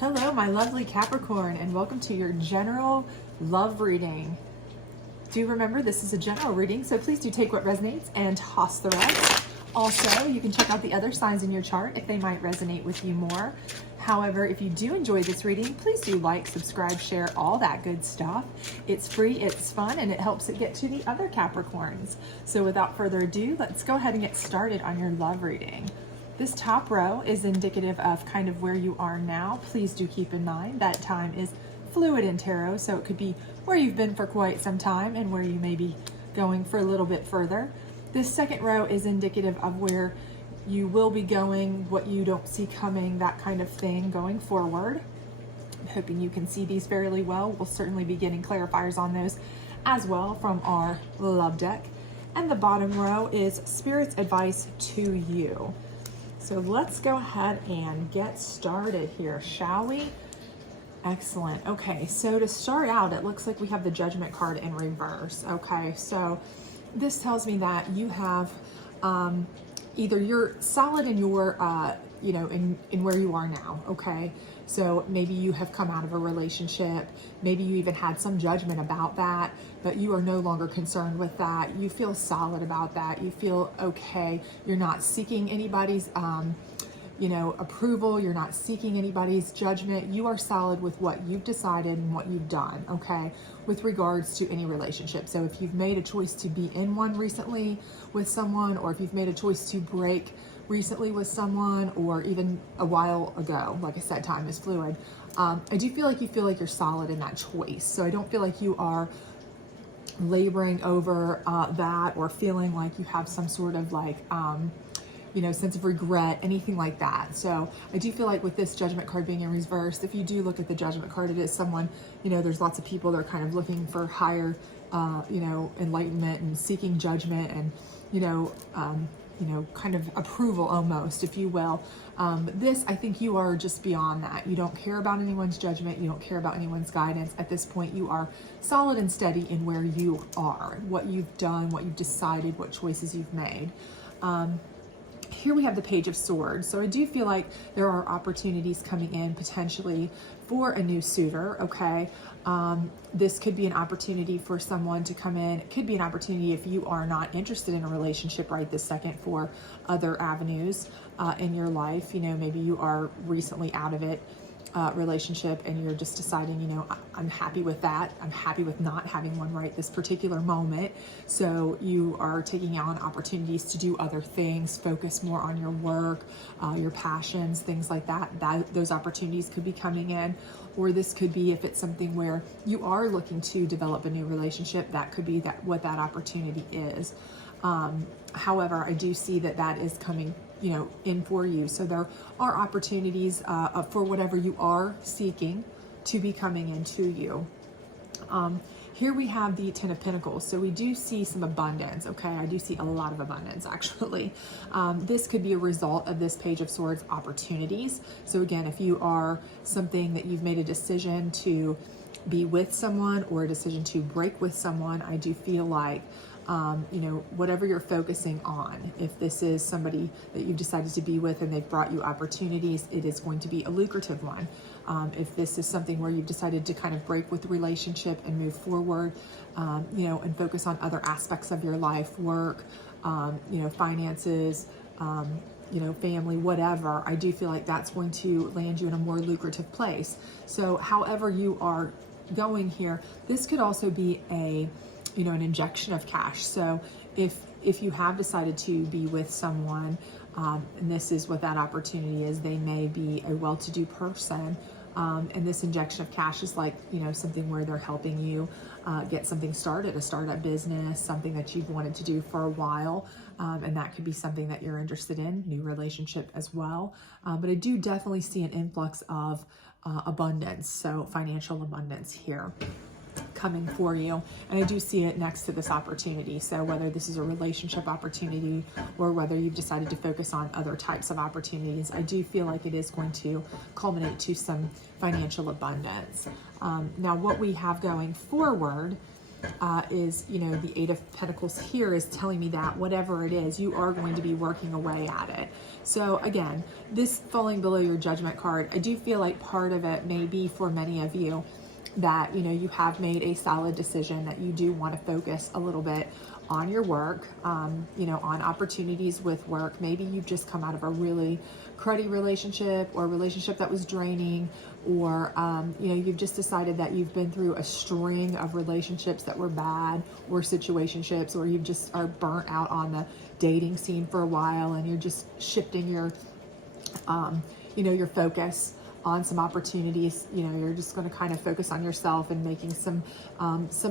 Hello, my lovely Capricorn, and welcome to your general love reading. Do remember this is a general reading, so please do take what resonates and toss the rest. Also, you can check out the other signs in your chart if they might resonate with you more. However, if you do enjoy this reading, please do like, subscribe, share, all that good stuff. It's free, it's fun, and it helps it get to the other Capricorns. So without further ado, let's go ahead and get started on your love reading. This top row is indicative of kind of where you are now. Please do keep in mind that time is fluid in tarot, so it could be where you've been for quite some time and where you may be going for a little bit further. This second row is indicative of where you will be going, what you don't see coming, that kind of thing going forward. I'm hoping you can see these fairly well. We'll certainly be getting clarifiers on those as well from our love deck. And the bottom row is Spirit's advice to you. So let's go ahead and get started here, shall we? Excellent. Okay, so to start out, it looks like we have the Judgment card in reverse. Okay, so this tells me that you have either you're solid in your, in where you are now, okay? So maybe you have come out of a relationship, maybe you even had some judgment about that, but you are no longer concerned with that. You feel solid about that. You feel okay. You're not seeking anybody's, approval. You're not seeking anybody's judgment. You are solid with what you've decided and what you've done, okay, with regards to any relationship. So if you've made a choice to be in one recently with someone, or if you've made a choice to break recently with someone, or even a while ago, like I said, time is fluid. I do feel like you feel like you're solid in that choice. So I don't feel like you are laboring over that, or feeling like you have some sort of sense of regret, anything like that. So I do feel like with this Judgment card being in reverse, if you do look at the Judgment card, it is someone, there's lots of people that are kind of looking for higher, enlightenment and seeking judgment and, kind of approval almost, if you will. This, I think you are just beyond that. You don't care about anyone's judgment. You don't care about anyone's guidance. At this point, you are solid and steady in where you are, what you've done, what you've decided, what choices you've made. Here we have the Page of Swords. So I do feel like there are opportunities coming in potentially for a new suitor, okay? This could be an opportunity for someone to come in. It could be an opportunity if you are not interested in a relationship right this second for other avenues in your life. Maybe you are recently out of it. Relationship, and you're just deciding, I'm happy with that. I'm happy with not having one right this particular moment. So you are taking on opportunities to do other things, focus more on your work, your passions, things like that. Those opportunities could be coming in. Or this could be, if it's something where you are looking to develop a new relationship, that could be what that opportunity is. However, I do see that is coming in for you. So there are opportunities for whatever you are seeking to be coming into you. Here we have the Ten of Pentacles. So we do see some abundance, okay? I do see a lot of abundance, actually. This could be a result of this Page of Swords opportunities. So again, if you are something that you've made a decision to be with someone, or a decision to break with someone, I do feel like whatever you're focusing on, if this is somebody that you've decided to be with and they've brought you opportunities, it is going to be a lucrative one. If this is something where you've decided to kind of break with the relationship and move forward, and focus on other aspects of your life, work, finances, family, whatever, I do feel like that's going to land you in a more lucrative place. So however you are going here, this could also be an injection of cash. So if you have decided to be with someone, and this is what that opportunity is, they may be a well-to-do person, and this injection of cash is like, something where they're helping you get something started, a startup business, something that you've wanted to do for a while, and that could be something that you're interested in, new relationship as well. But I do definitely see an influx of abundance, so financial abundance here coming for you, and I do see it next to this opportunity. So whether this is a relationship opportunity or whether you've decided to focus on other types of opportunities, I do feel like it is going to culminate to some financial abundance. Now what we have going forward is, you know, the Eight of Pentacles here is telling me that whatever it is, you are going to be working away at it. So again, this falling below your Judgment card, I do feel like part of it may be for many of you that, you know, you have made a solid decision that you do want to focus a little bit on your work, you know, on opportunities with work. Maybe you've just come out of a really cruddy relationship or a relationship that was draining, or, you know, you've just decided that you've been through a string of relationships that were bad, or situationships, or you just are burnt out on the dating scene for a while and you're just shifting your, you know, your focus on some opportunities. You know, you're just going to kind of focus on yourself and making some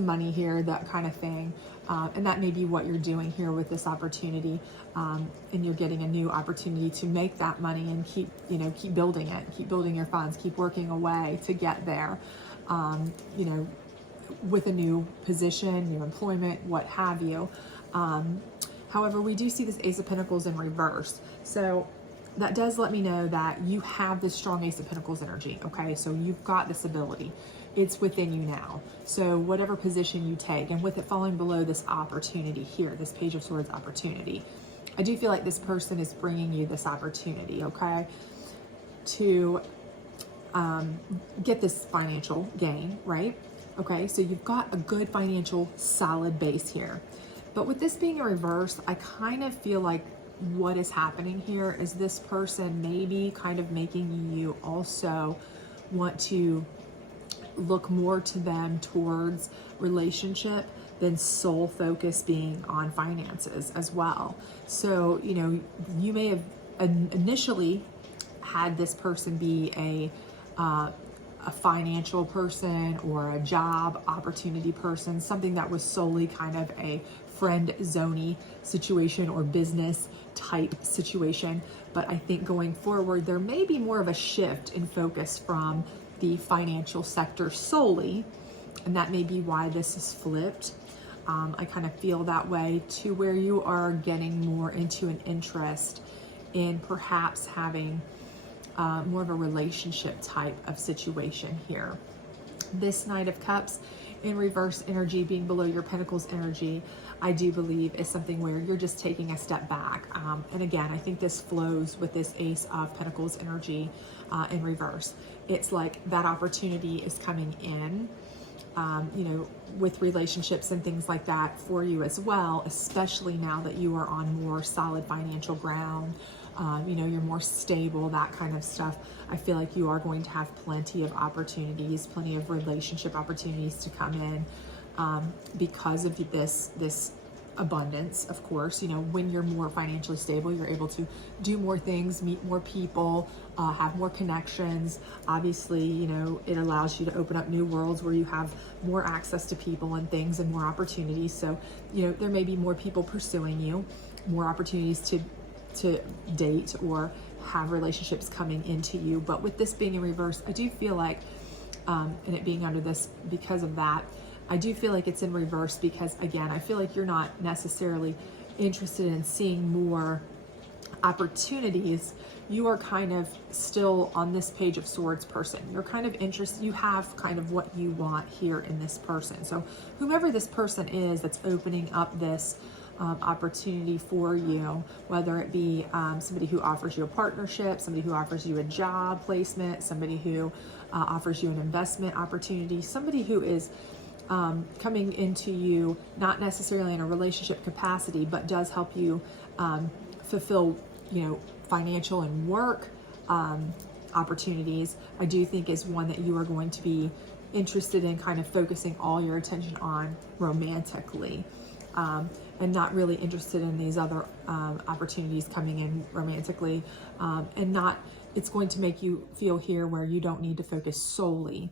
money here, that kind of thing. And that may be what you're doing here with this opportunity. And you're getting a new opportunity to make that money and keep, you know, keep building it, keep building your funds, keep working away to get there, you know, with a new position, new employment, what have you. However, we do see this Ace of Pentacles in reverse. So that does let me know that you have this strong Ace of Pentacles energy, okay? So you've got this ability. It's within you now. So whatever position you take, and with it falling below this opportunity here, this Page of Swords opportunity, I do feel like this person is bringing you this opportunity, okay, to get this financial gain, right? Okay, so you've got a good financial solid base here. But with this being in reverse, I kind of feel like what is happening here is this person maybe kind of making you also want to look more to them towards relationship than sole focus being on finances as well. So, you know, you may have initially had this person be a financial person or a job opportunity person, something that was solely kind of a friend zone-y situation or business type situation. But I think going forward, there may be more of a shift in focus from the financial sector solely, and that may be why this is flipped. I kind of feel that way, to where you are getting more into an interest in perhaps having more of a relationship type of situation here. This Knight of Cups in reverse energy being below your Pentacles energy, I do believe is something where you're just taking a step back. And again, I think this flows with this Ace of Pentacles energy in reverse. It's like that opportunity is coming in, you know, with relationships and things like that for you as well, especially now that you are on more solid financial ground. You know, you're more stable, that kind of stuff. I feel like you are going to have plenty of opportunities, plenty of relationship opportunities to come in because of this abundance. Of course, you know, when you're more financially stable, you're able to do more things, meet more people, have more connections. Obviously, you know, it allows you to open up new worlds where you have more access to people and things and more opportunities. So, you know, there may be more people pursuing you, more opportunities to date or have relationships coming into you. But with this being in reverse, I do feel like, and it being under this because of that, I do feel like it's in reverse because, again, I feel like you're not necessarily interested in seeing more opportunities. You are kind of still on this Page of Swords person. You're kind of interested, you have kind of what you want here in this person. So whomever this person is that's opening up this opportunity for you, whether it be somebody who offers you a partnership, somebody who offers you a job placement, somebody who offers you an investment opportunity, somebody who is coming into you not necessarily in a relationship capacity, but does help you fulfill, you know, financial and work opportunities, I do think is one that you are going to be interested in kind of focusing all your attention on romantically. And not really interested in these other opportunities coming in romantically, and not, it's going to make you feel here where you don't need to focus solely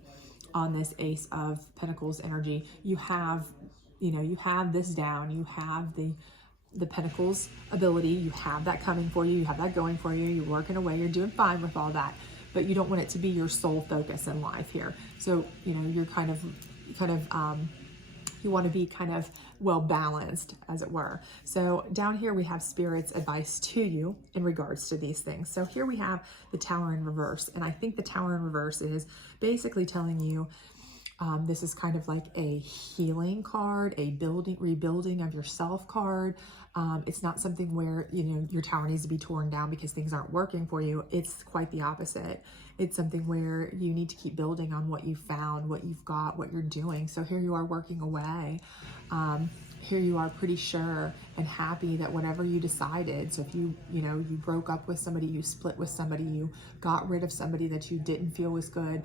on this Ace of Pentacles energy. You have, you know, you have this down, you have the Pentacles ability, you have that coming for you, you have that going for you, you're working away, you're doing fine with all that, but you don't want it to be your sole focus in life here. So, you know, you're kind of you want to be kind of well balanced, as it were. So down here we have Spirit's advice to you in regards to these things. So here we have the Tower in reverse, and I think the Tower in reverse is basically telling you This is kind of like a healing card, a rebuilding of yourself card. It's not something where, you know, your tower needs to be torn down because things aren't working for you. It's quite the opposite. It's something where you need to keep building on what you found, what you've got, what you're doing. So here you are working away. Here you are pretty sure and happy that whatever you decided, so if you broke up with somebody, you split with somebody, you got rid of somebody that you didn't feel was good,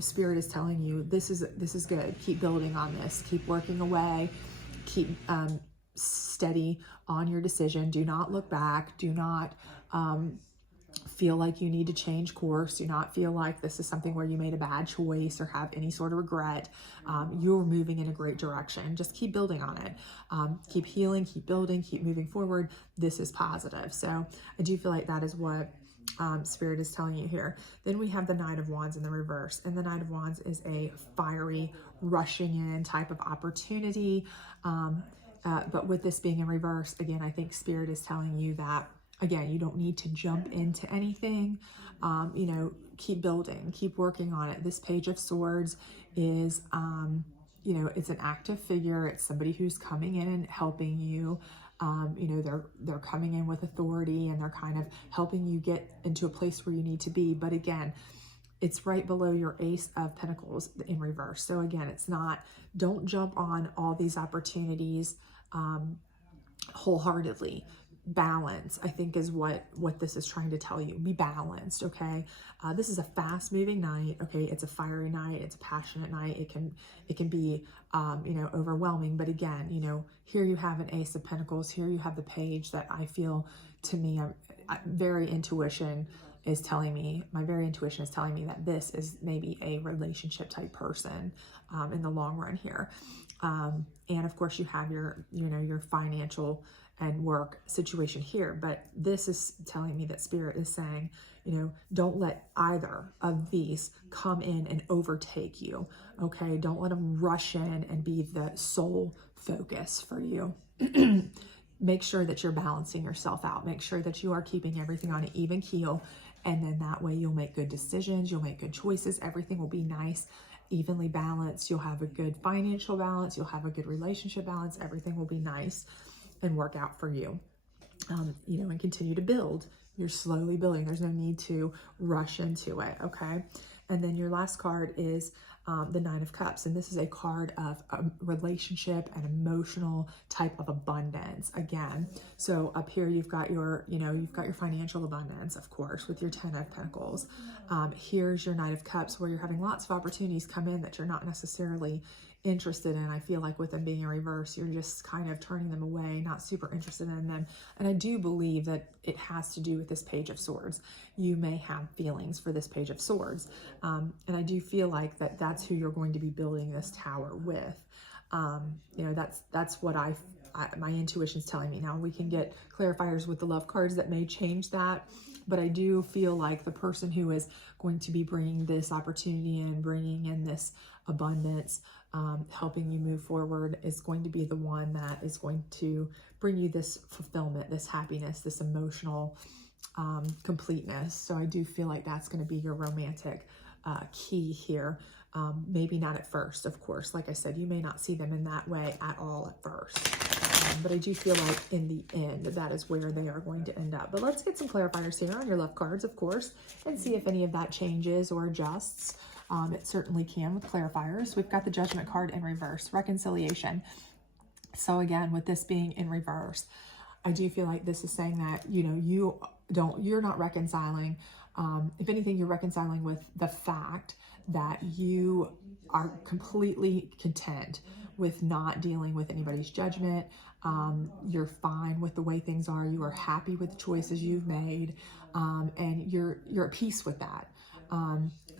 Spirit is telling you this is good. Keep building on this, keep working away, keep steady on your decision. Do not look back. Do not feel like you need to change course. Do not feel like this is something where you made a bad choice or have any sort of regret. You're moving in a great direction. Just keep building on it. Keep healing, keep building, keep moving forward. This is positive. So I do feel like that is what Spirit is telling you here. Then we have the Knight of Wands in the reverse. And the Knight of Wands is a fiery, rushing in type of opportunity. But with this being in reverse, again, I think Spirit is telling you that, again, you don't need to jump into anything. Keep building, keep working on it. This Page of Swords is, it's an active figure. It's somebody who's coming in and helping you. They're coming in with authority and they're kind of helping you get into a place where you need to be. But again, it's right below your Ace of Pentacles in reverse. So again, it's not, don't jump on all these opportunities wholeheartedly. Balance, I think, is what this is trying to tell you. Be balanced, okay? This is a fast-moving night, okay? It's a fiery night. It's a passionate night. It can be, overwhelming. But again, here you have an Ace of Pentacles. Here you have the Page that I feel, to me, my very intuition is telling me that this is maybe a relationship type person in the long run here. And of course, you have your financial and work situation here, but this is telling me that Spirit is saying, don't let either of these come in and overtake you, okay? Don't let them rush in and be the sole focus for you. Make sure that you're balancing yourself out. Make sure that you are keeping everything on an even keel, and then that way you'll make good decisions, you'll make good choices, everything will be nice, evenly balanced. You'll have a good financial balance, you'll have a good relationship balance, everything will be nice and work out for you, and continue to build. You're slowly building. There's no need to rush into it, okay? And then your last card is the Nine of Cups, and this is a card of relationship and emotional type of abundance again. So up here you've got your financial abundance, of course, with your Ten of Pentacles. Here's your Knight of Cups, where you're having lots of opportunities come in that you're not necessarily interested in. I feel like with them being in reverse, you're just kind of turning them away, not super interested in them. And I do believe that it has to do with this Page of Swords. You may have feelings for this Page of Swords. And I do feel like that's who you're going to be building this tower with. That's what my intuition is telling me. Now we can get clarifiers with the love cards that may change that, but I do feel like the person who is going to be bringing this opportunity and bringing in this abundance, helping you move forward, is going to be the one that is going to bring you this fulfillment, this happiness, this emotional completeness. So I do feel like that's going to be your romantic key here. Maybe not at first, of course. Like I said, you may not see them in that way at all at first. But I do feel like in the end, that is where they are going to end up. But let's get some clarifiers here on your love cards, of course, and see if any of that changes or adjusts. It certainly can with clarifiers. We've got the Judgment card in reverse, reconciliation. So again, with this being in reverse, I do feel like this is saying that, you're not reconciling. If anything, you're reconciling with the fact that you are completely content with not dealing with anybody's judgment. You're fine with the way things are. You are happy with the choices you've made, and you're at peace with that.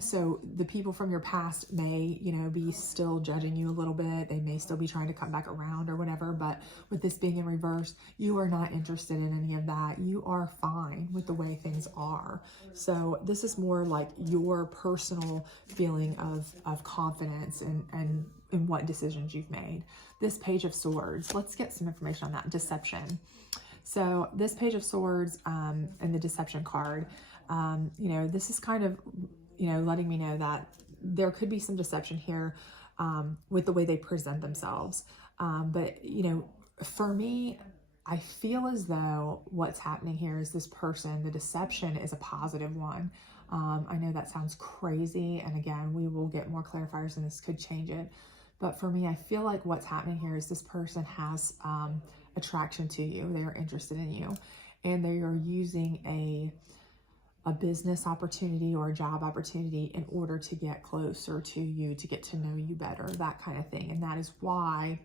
So the people from your past may, be still judging you a little bit. They may still be trying to come back around or whatever, but with this being in reverse, you are not interested in any of that. You are fine with the way things are. So this is more like your personal feeling of confidence and in what decisions you've made. This Page of Swords, let's get some information on that. Deception. So this Page of Swords and the Deception card, this is kind of letting me know that there could be some deception here with the way they present themselves. But, for me, I feel as though what's happening here is this person, the deception is a positive one. I know that sounds crazy. And again, we will get more clarifiers and this could change it. But for me, I feel like what's happening here is this person has attraction to you. They are interested in you, and they are using a business opportunity or a job opportunity in order to get closer to you, to get to know you better, that kind of thing. And that is why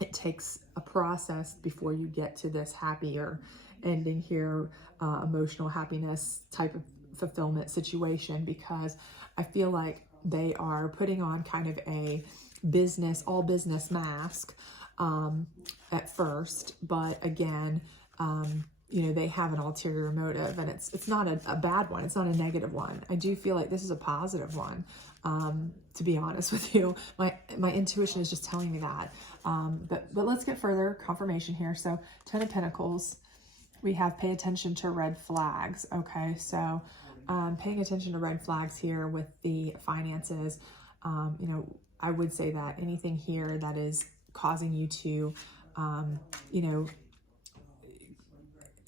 it takes a process before you get to this happier ending here, emotional happiness type of fulfillment situation, because I feel like they are putting on kind of a all business mask at first, but again, they have an ulterior motive, and it's not a bad one. It's not a negative one. I do feel like this is a positive one. To be honest with you, my intuition is just telling me that. But let's get further confirmation here. So 10 of Pentacles, we have pay attention to red flags. Okay. So, paying attention to red flags here with the finances, I would say that anything here that is causing you to,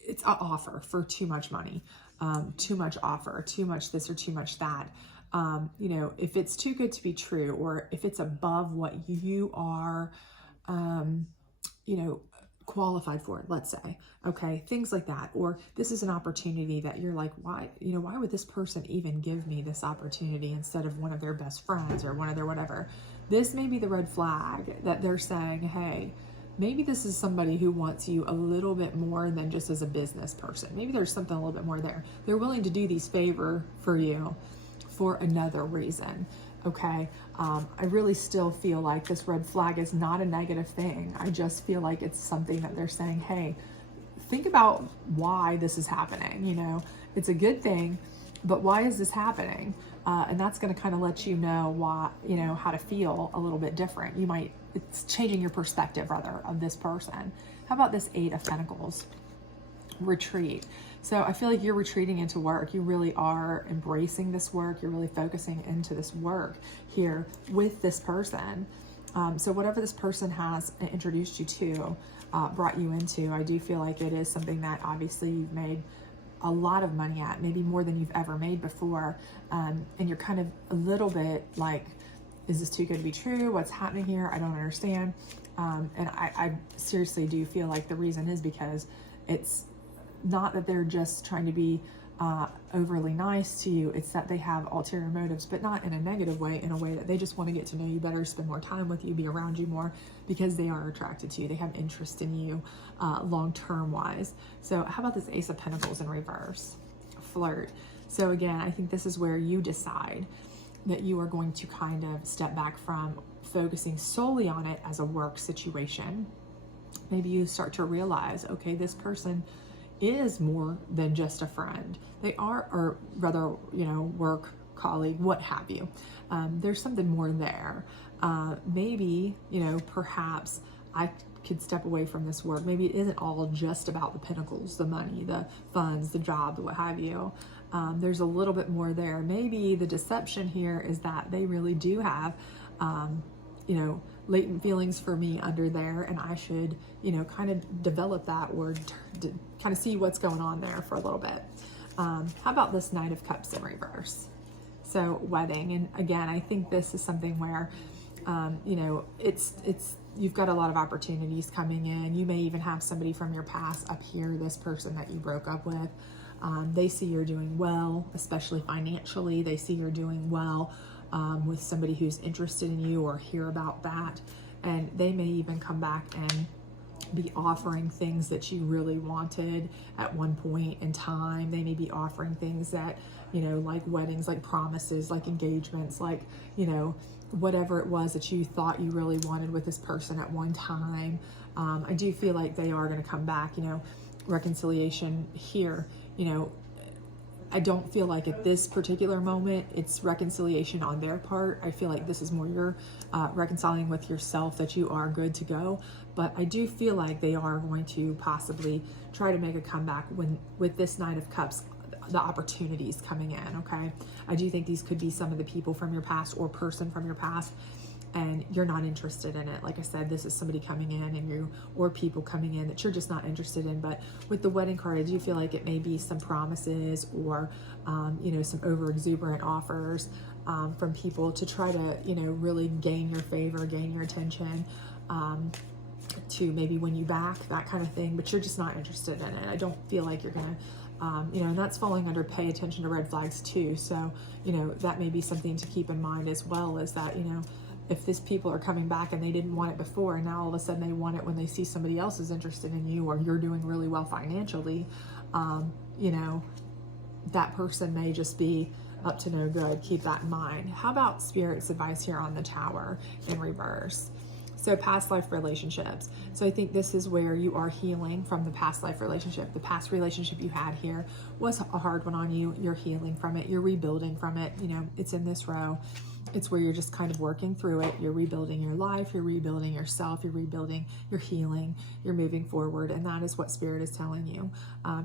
it's an offer for too much money, too much offer, too much this or too much that. If it's too good to be true, or if it's above what you are, qualified for, let's say, okay, things like that. Or this is an opportunity that you're like, why would this person even give me this opportunity instead of one of their best friends or one of their whatever? This may be the red flag that they're saying, hey, maybe this is somebody who wants you a little bit more than just as a business person. Maybe there's something a little bit more there. They're willing to do these favor for you for another reason. Okay. I really still feel like this red flag is not a negative thing. I just feel like it's something that they're saying, hey, think about why this is happening. It's a good thing, but why is this happening? And that's going to kind of let you know why, how to feel a little bit different. It's changing your perspective rather of this person. How about this 8 of Pentacles? Retreat. So I feel like you're retreating into work. You really are embracing this work. You're really focusing into this work here with this person. So whatever this person has introduced you to, brought you into, I do feel like it is something that obviously you've made a lot of money at, maybe more than you've ever made before. And you're kind of a little bit like, is this too good to be true? What's happening here? I don't understand. And I seriously do feel like the reason is because it's not that they're just trying to be overly nice to you. It's that they have ulterior motives, but not in a negative way, in a way that they just want to get to know you better, spend more time with you, be around you more, because they are attracted to you. They have interest in you long-term wise. So how about this Ace of Pentacles in reverse? Flirt. So again, I think this is where you decide that you are going to kind of step back from focusing solely on it as a work situation. Maybe you start to realize, okay, this person is more than just a friend. They are, or rather, work colleague, what have you. There's something more there. Maybe, perhaps I could step away from this work. Maybe it isn't all just about the pentacles, the money, the funds, the job, the what have you. There's a little bit more there. Maybe the deception here is that they really do have, latent feelings for me under there, and I should, kind of develop that, or kind of see what's going on there for a little bit. How about this Knight of Cups in reverse? So wedding. And again, I think this is something where, you've got a lot of opportunities coming in. You may even have somebody from your past up here, this person that you broke up with. They see you're doing well, especially financially. They see you're doing well with somebody who's interested in you, or hear about that. And they may even come back and be offering things that you really wanted at one point in time. They may be offering things that, like weddings, like promises, like engagements, like, whatever it was that you thought you really wanted with this person at one time. I do feel like they are going to come back, reconciliation here. I don't feel like at this particular moment it's reconciliation on their part. I feel like this is more you're reconciling with yourself that you are good to go. But I do feel like they are going to possibly try to make a comeback with this Knight of Cups. the opportunities coming in, okay? I do think these could be some of the people from your past or person from your past, and you're not interested in it. Like I said, this is somebody coming in and you, or people coming in that you're just not interested in. But with the wedding card, I do feel like it may be some promises or, you know, some over exuberant offers from people to try to, you know, really gain your favor, gain your attention, to maybe win you back, that kind of thing, but you're just not interested in it. I don't feel like you're gonna, you know, and that's falling under pay attention to red flags too. So, you know, that may be something to keep in mind as well, is that, you know, if these people are coming back and they didn't want it before and now all of a sudden they want it when they see somebody else is interested in you, or you're doing really well financially, you know, that person may just be up to no good. Keep that in mind. How about Spirit's advice here on the Tower in reverse? So past life relationships. So I think this is where you are healing from the past life relationship. The past relationship you had here was a hard one on you. You're healing from it. You're rebuilding from it. You know, it's in this row. It's where you're just kind of working through it. You're rebuilding your life. You're rebuilding yourself. You're rebuilding, you're healing. You're moving forward. And that is what Spirit is telling you.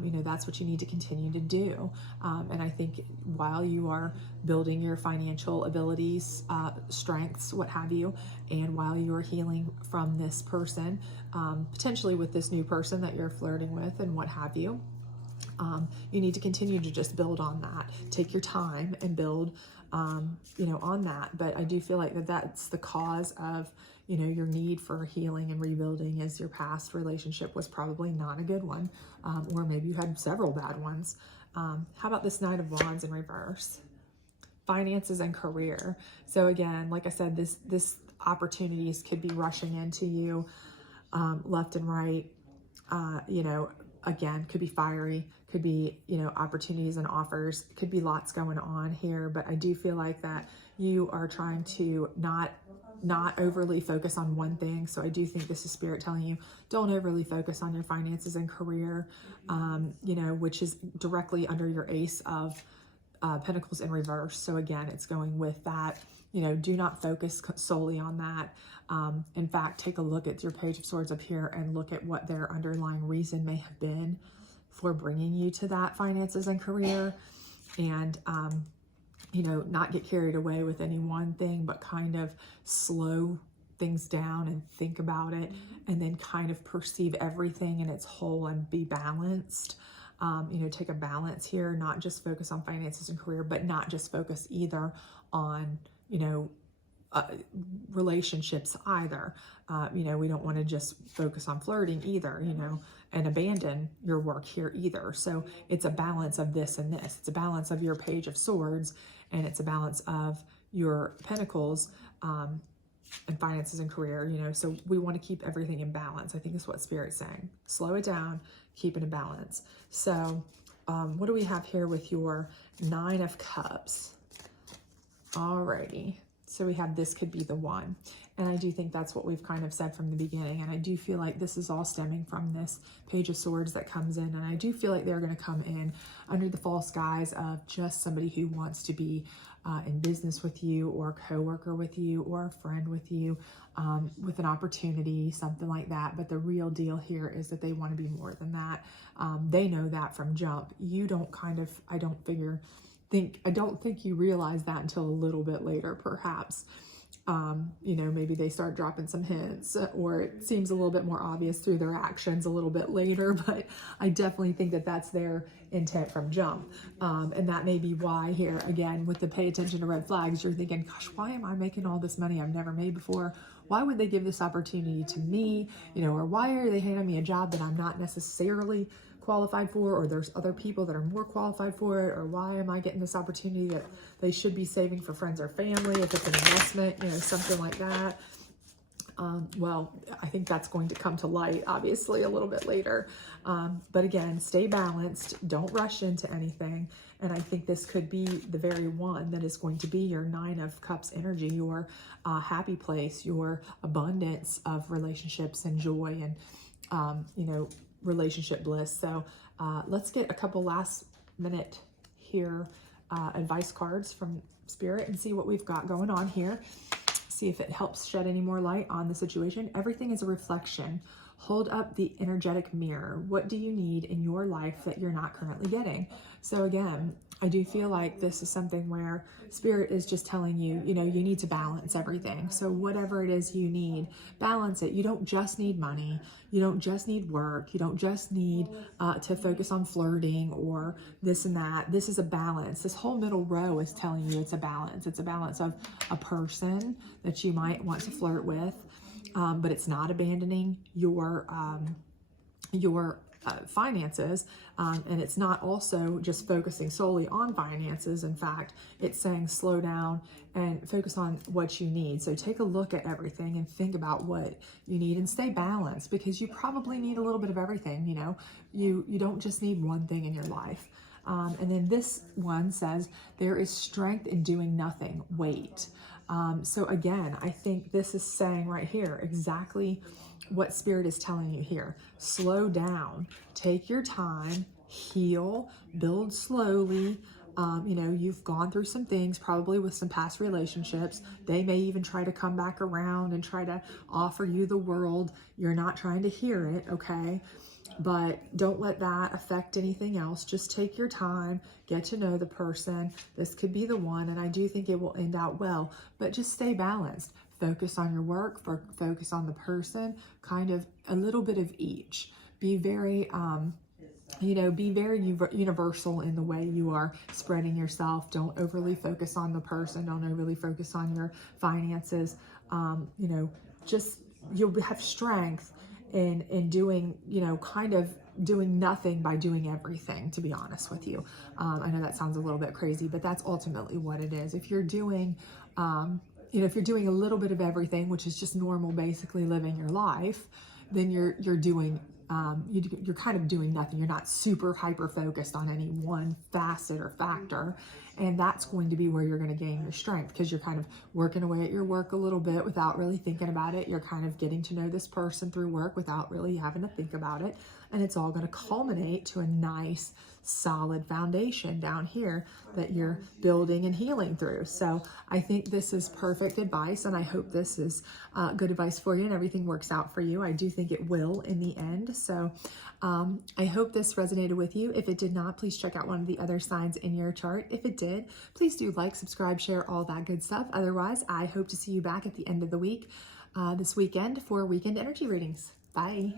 You know, that's what you need to continue to do. And I think while you are building your financial abilities, strengths, what have you, and while you are healing from this person, potentially with this new person that you're flirting with and what have you, you need to continue to just build on that. Take your time and build, you know, on that. But I do feel like that's the cause of, you know, your need for healing and rebuilding, is your past relationship was probably not a good one, or maybe you had several bad ones. How about this Knight of Wands in reverse? Finances and career. So again, like I said, this opportunities could be rushing into you, left and right. You know, again, could be fiery, could be, you know, opportunities and offers, could be lots going on here. But I do feel like that you are trying to not overly focus on one thing. So I do think this is Spirit telling you, don't overly focus on your finances and career, you know, which is directly under your Ace of Pentacles in reverse. So again, it's going with that. You know, do not focus solely on that. In fact, take a look at your Page of Swords up here and look at what their underlying reason may have been for bringing you to that finances and career. And, you know, not get carried away with any one thing, but kind of slow things down and think about it, and then kind of perceive everything in its whole and be balanced. You know, take a balance here, not just focus on finances and career, but not just focus either on, you know, relationships either. You know, we don't want to just focus on flirting either, you know, and abandon your work here either. So it's a balance of this and this. It's a balance of your Page of Swords, and it's a balance of your Pentacles, and finances and career, you know. So we want to keep everything in balance. I think is what Spirit's saying. Slow it down, keep it in balance. So what do we have here with your Nine of Cups? Alrighty. So we have, this could be the one. And I do think that's what we've kind of said from the beginning. And I do feel like this is all stemming from this Page of Swords that comes in. And I do feel like they're going to come in under the false guise of just somebody who wants to be in business with you, or a co-worker with you, or a friend with you, with an opportunity, something like that. But the real deal here is that they want to be more than that. They know that from jump. You don't kind of, I don't think you realize that until a little bit later, perhaps. You know, maybe they start dropping some hints, or it seems a little bit more obvious through their actions a little bit later, but I definitely think that that's their intent from jump. And that may be why here, again, with the pay attention to red flags, you're thinking, gosh, why am I making all this money I've never made before? Why would they give this opportunity to me? You know, or why are they handing me a job that I'm not necessarily qualified for, or there's other people that are more qualified for it, or why am I getting this opportunity that they should be saving for friends or family, if it's an investment, you know, something like that. Well, I think that's going to come to light, obviously, a little bit later. But again, stay balanced. Don't rush into anything. And I think this could be the very one that is going to be your Nine of Cups energy, your happy place, your abundance of relationships and joy and, you know, relationship bliss. So let's get a couple last minute here advice cards from Spirit and see what we've got going on here. See if it helps shed any more light on the situation. Everything is a reflection. Hold up the energetic mirror. What do you need in your life that you're not currently getting? So again, I do feel like this is something where Spirit is just telling you, you know, you need to balance everything. So whatever it is you need, balance it. You don't just need money. You don't just need work. You don't just need to focus on flirting or this and that. This is a balance. This whole middle row is telling you it's a balance. It's a balance of a person that you might want to flirt with, but it's not abandoning your finances, and it's not also just focusing solely on finances. In fact, it's saying slow down and focus on what you need. So take a look at everything and think about what you need and stay balanced, because you probably need a little bit of everything. You know, you don't just need one thing in your life. And then this one says, there is strength in doing nothing. Wait. So again, I think this is saying right here exactly what Spirit is telling you here. Slow down, take your time, heal, build slowly. You know, you've gone through some things, probably with some past relationships. They may even try to come back around and try to offer you the world. You're not trying to hear it, okay? But don't let that affect anything else. Just take your time, get to know the person. This could be the one, and I do think it will end out well, but just stay balanced. Focus on your work, focus on the person, kind of a little bit of each. Be very, you know, be very universal in the way you are spreading yourself. Don't overly focus on the person. Don't overly focus on your finances. You know, just, you'll have strength in doing, you know, kind of doing nothing by doing everything, to be honest with you. I know that sounds a little bit crazy, but that's ultimately what it is. If you're doing, you know, if you're doing a little bit of everything, which is just normal, basically living your life, then you're doing, you're kind of doing nothing. You're not super hyper focused on any one facet or factor. And that's going to be where you're going to gain your strength, because you're kind of working away at your work a little bit without really thinking about it. You're kind of getting to know this person through work without really having to think about it. And it's all going to culminate to a nice, solid foundation down here that you're building and healing through. So I think this is perfect advice, and I hope this is good advice for you and everything works out for you. I do think it will in the end. So I hope this resonated with you. If it did not, please check out one of the other signs in your chart. If it did, please do like, subscribe, share, all that good stuff. Otherwise, I hope to see you back at the end of the week this weekend for weekend energy readings. Bye.